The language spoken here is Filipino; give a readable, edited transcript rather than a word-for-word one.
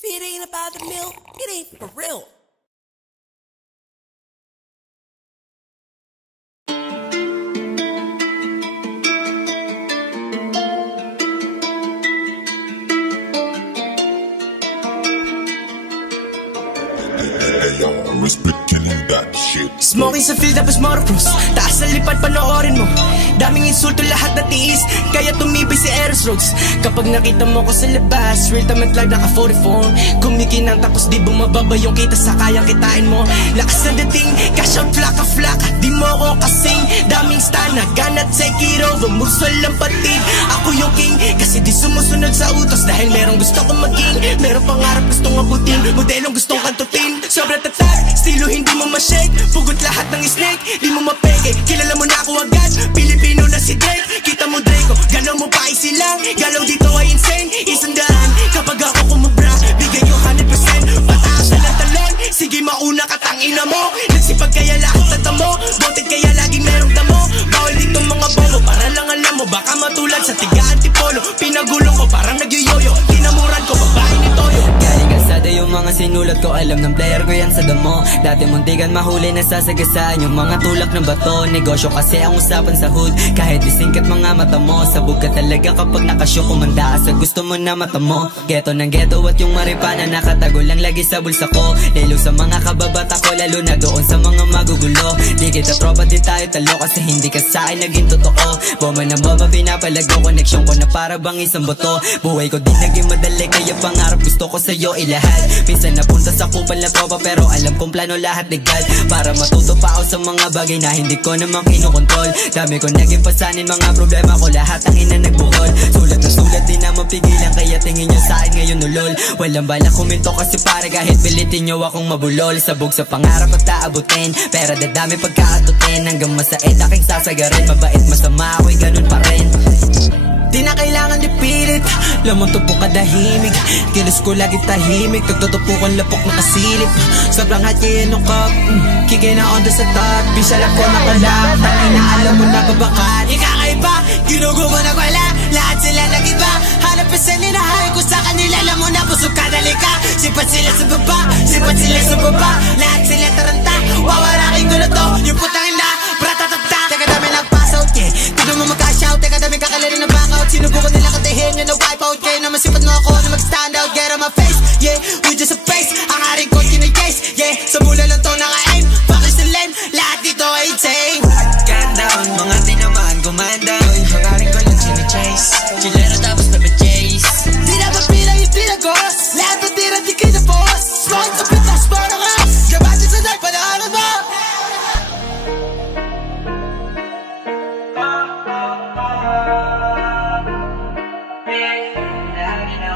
If it ain't about the milk, it ain't for real. Smoking sa field tapos morphos, taas sa lipad panoorin mo. Daming insulto lahat na tiis, kaya tumibay si Eros Rhodes. Kapag nakita mo ko sa labas, real time lag naka 44. Kumikinang tapos di bumababa yung kita sa kayang kitain mo. Lakas na dating, cash out flaka-flaka, di mo ko kasing. Daming stan, gonna take it over, moves walang patid. Ako yung king, kasi di sumusunod sa utos. Dahil merong gusto kong maging, merong pangarap gustong abutin, modelong gustong kantutin. Sobrang tatag, estilo hindi mo ma-shake, pugot lahat ng snake, di mo mapeke. Kilala mo na ako agad, Pilipino na si Drake. Kita mo Draco, galaw mo pa isilang, galaw dito ay insane. Isandaan, kapag ako kumubra, bigay ko 100%. Pataas na ng talon, sige mauna ka tangina mo. Nagsipag kaya lahat tatamo, boted kaya laging merong damo. Bawal dito mga bobo, para lang alam mo, baka matulad sa tiga antipolo. Pinagulong ko parang nagyoyoyo, tinamuran ko babae ni Toyo. Galing kalsada yung mga sinulat ko, alam ng player ko yan sa damo. Dati muntikan mahuli na sasagasaan yung mga tulak ng bato. Negosyo kasi ang usapan sa hood, kahit isingkat mga mata mo. Sabog ka talaga kapag nakasyo, kumanda ka sa gusto mo na mata mo. Geto ng geto at yung maripana nakatago lang lagi sa bulsa ko. Lalo sa mga kababata ko, lalo na doon sa mga magugulo. Di kita tropa, di tayo talo kasi hindi ka sa akin naging totoo. Bomba ng bomba pinapalago, koneksyon ko na para bang isang boto. Buhay ko di naging madali, kaya pangarap gusto ko sa'yo ilahat. Minsan napunta sa kupal na tropa, pero alam kong plano lahat legal. Para matuto pa ako sa mga bagay na hindi ko naman kinukontrol. Dami ko naging pasanin, mga problema ko lahat ang ina nagbukol. Sulat na sulat, di naman pigilan, kaya tingin nyo sa akin ngayon ulol. Walang bala kuminto kasi pare, kahit pilitin nyo akong mabulol. Sabog sa pangarap at aabutin, pera dadami pagkaatutin. Hanggang masait aking sasagarin, mabait masama ako'y ganun pa rin. Di na kailangan ipilit, lamang tupo kadahimik. Kilos ko lagi tahimik, tagtutupukan lapok na kasilip. Sobrang hot kaya nung cup, kikay na on the sa top. Bisal ako nakalap, tangina alam mo na babakat. Ikakaiba, ginugo mo na wala, lahat sila nag-iba. Hanap pa sa ninahain ko sa kanila, alam mo na busog ka dalika. Sipat sila sa baba, sipat sila sa baba. Lahat sila taranta, wawarakin ko na to. Yung putang ina, bratatata. Teka dami nag-pass out, yeah. Tignan mo mag-cash-out, teka dami kakalarin na back out. Sinubukan nila katihin yun na wipe out. Kaya naman sipat mo ako na mag-stand out. Get on my face, yeah, we just a face. Ang haring ko kinay-case, yeah. Sa mula lang to naka-aim, bakit sa lane, lahat dito ay insane. Calm down, mga tinamaan kumanda. Ang haring ko lang chine-chase, chilera tapos na-chase. Di na mapila yung tinagos, lahat na tira di kinapos. Smoke sa pitas parang us, gabatin sa night, panaanan mo. Lagi na